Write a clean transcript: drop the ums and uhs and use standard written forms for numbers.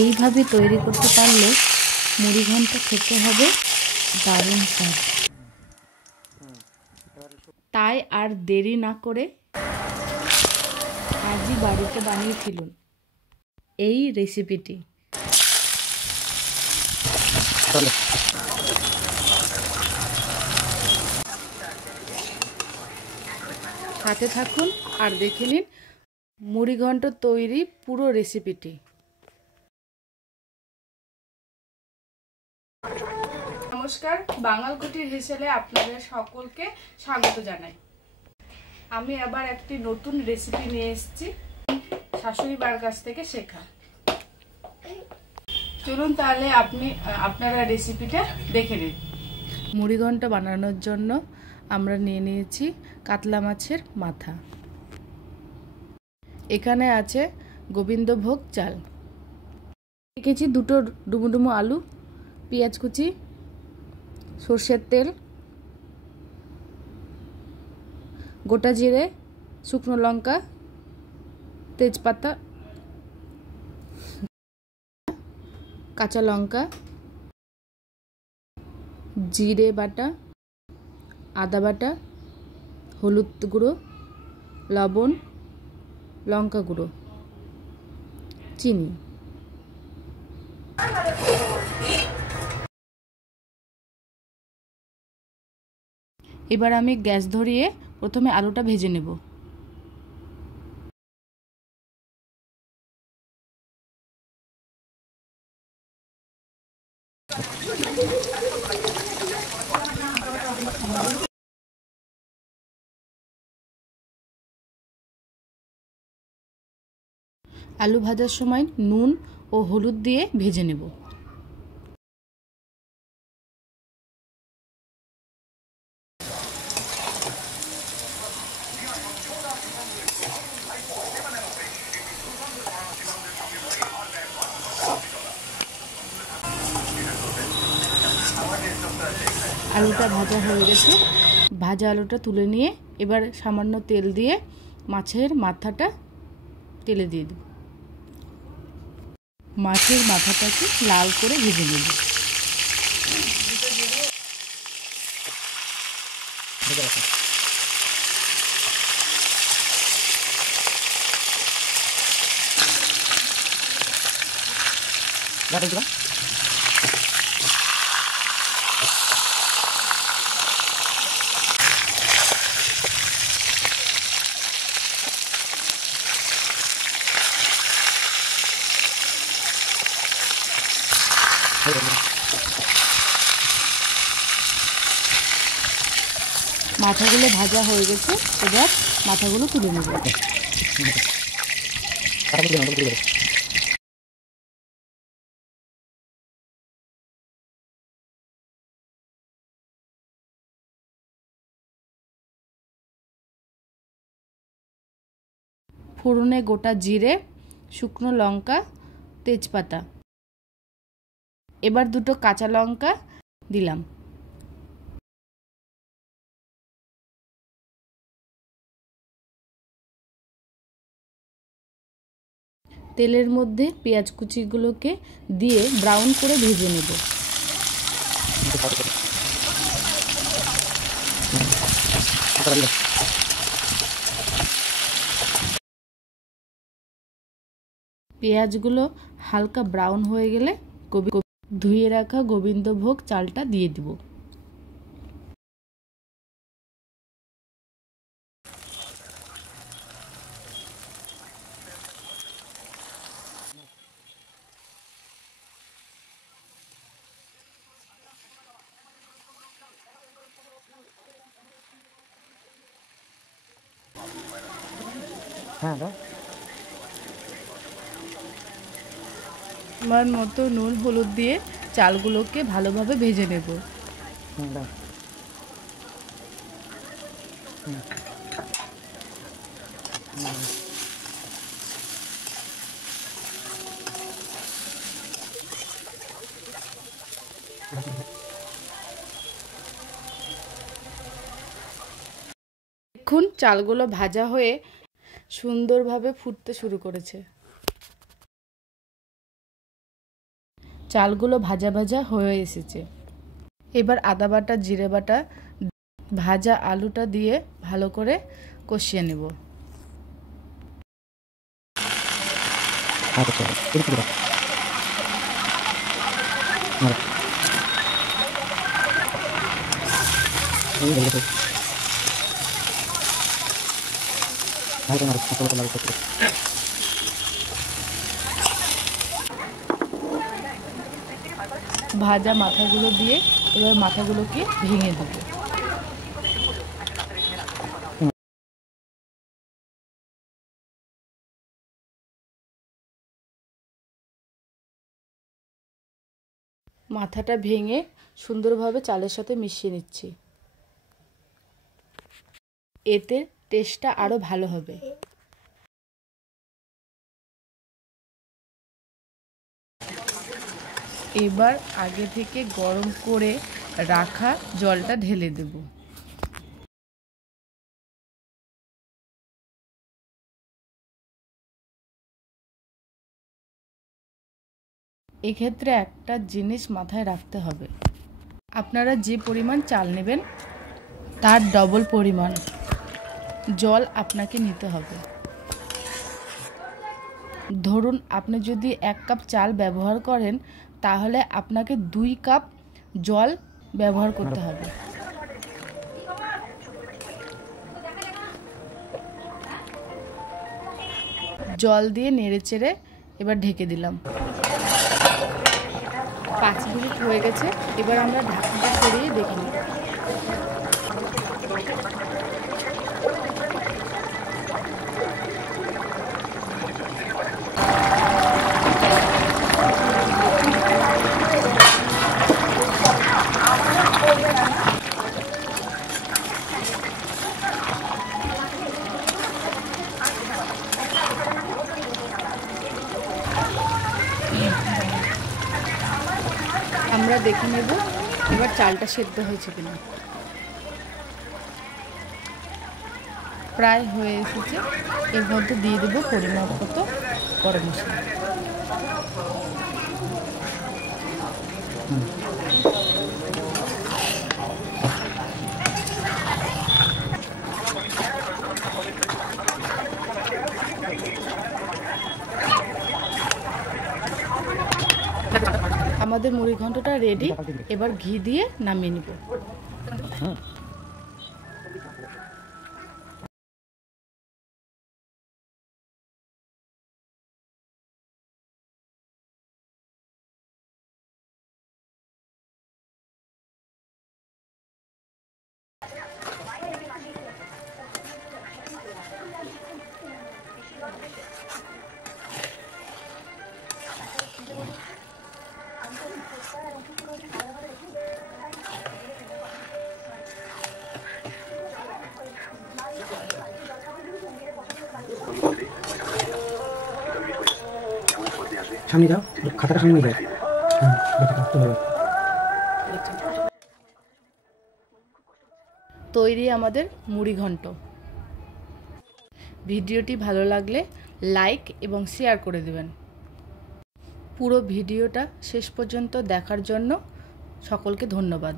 এইভাবে তৈরি করতে পারলে মুড়ি ঘন্ট খেতে হবে দারুণ স্বাদ। তাই আর দেরি না করে আজই বাড়িতে বানিয়ে ফেলুন এই রেসিপিটি। সাথে থাকুন আর দেখে নিন মুড়ি ঘন্ট তৈরি পুরো রেসিপিটি। নমস্কার, বাঙাল কুটির হেসেলে আপনাদের সকলকে স্বাগত জানাই। আমি আবার একটি নতুন রেসিপি নিয়ে এসেছি, শাশুড়ি মার কাছ থেকে শেখা। চলুন তাহলে আপনারা রেসিপিটা দেখে নিন। মুড়ি ঘন্ট বানানোর জন্য আমরা নিয়ে নিয়েছি কাতলা মাছের মাথা। এখানে আছে গোবিন্দভোগ চাল, রেখেছি দুটো ডুমুডুমু আলু, পেঁয়াজ কুচি, সর্ষের তেল, গোটা জিরে, শুকনো লঙ্কা, তেজপাতা, কাঁচা লঙ্কা, জিরে বাটা, আদা বাটা, হলুদ গুঁড়ো, লবণ, লঙ্কা গুঁড়ো, চিনি। এবার আমি গ্যাস ধরিয়ে প্রথমে আলুটা ভেজে নেব। আলু ভাজার সময় নুন ও হলুদ দিয়ে ভেজে নেব। আলুটা ভাজা হয়ে গেছে, ভাজা আলুটা তুলে নিয়ে এবার সামান্য তেল দিয়ে মাছের মাথাটা তেলে দিয়ে দেব। মাছের মাথাটাকে লাল করে ভেজে নেব। মাথাগুলো ভাজা হয়ে গেছে, এবার মাথাগুলো তুলে নেব। ফোড়নে গোটা জিরে, শুকনো লঙ্কা, তেজপাতা, এবার দুটো কাঁচা লঙ্কা দিলাম। তেলের মধ্যে পেঁয়াজ কুচিগুলোকে দিয়ে ব্রাউন করে ভেজে নেব। পেঁয়াজগুলো হালকা ব্রাউন হয়ে গেলে ধুয়ে রাখা গোবিন্দভোগ চালটা দিয়ে দিব। আমার মতো নুন হলুদ দিয়ে চালগুলোকে ভালোভাবে ভেজে নেব। দেখুন চালগুলো ভাজা হয়ে সুন্দরভাবে ফুটতে শুরু করেছে। চালগুলো ভাজা ভাজা হয়ে এসেছে। এবার আদা বাটা, জিরে বাটা, ভাজা আলুটা দিয়ে ভালো করে কষিয়ে নেব। ভাজা মাথাগুলো দিয়ে এবার মাথাগুলোকে ভেঙে দেব। মাথাটা ভেঙে সুন্দরভাবে চালের সাথে মিশিয়ে নিচ্ছি, এতে টেস্টটা আরো ভালো হবে। এবার আগে থেকে গরম করে রাখা জলটা ঢেলে দেব। এক্ষেত্রে একটা জিনিস মাথায় রাখতে হবে, আপনারা যে পরিমাণ চাল নেবেন তার ডবল পরিমাণ জল আপনাকে নিতে হবে। ধরুন আপনি যদি 1 কাপ চাল ব্যবহার করেন তাহলে আপনাকে 2 কাপ জল ব্যবহার করতে হবে। জল দিয়ে নেড়েচেড়ে এবার ঢেকে দিলাম। 5 মিনিট হয়ে গেছে, এবার আমরা ঢাকনাটা সরিয়ে দেখে নিই। আমরা দেখে নেব এবার চালটা সেদ্ধ হয়েছে কিনা। প্রায় হয়ে এসেছে, এর মধ্যে দিয়ে দেবো পরিমাণ মতো গরম মশলা। আমাদের মুড়ি ঘন্টটা রেডি, এবার ঘি দিয়ে নামিয়ে নিব। সামনে যাও, খাতাটা সামনে যাও। তৈরি আমাদের মুড়ি ঘন্ট। ভিডিওটি ভালো লাগলে লাইক এবং শেয়ার করে দেবেন। পুরো ভিডিওটা শেষ পর্যন্ত দেখার জন্য সকলকে ধন্যবাদ।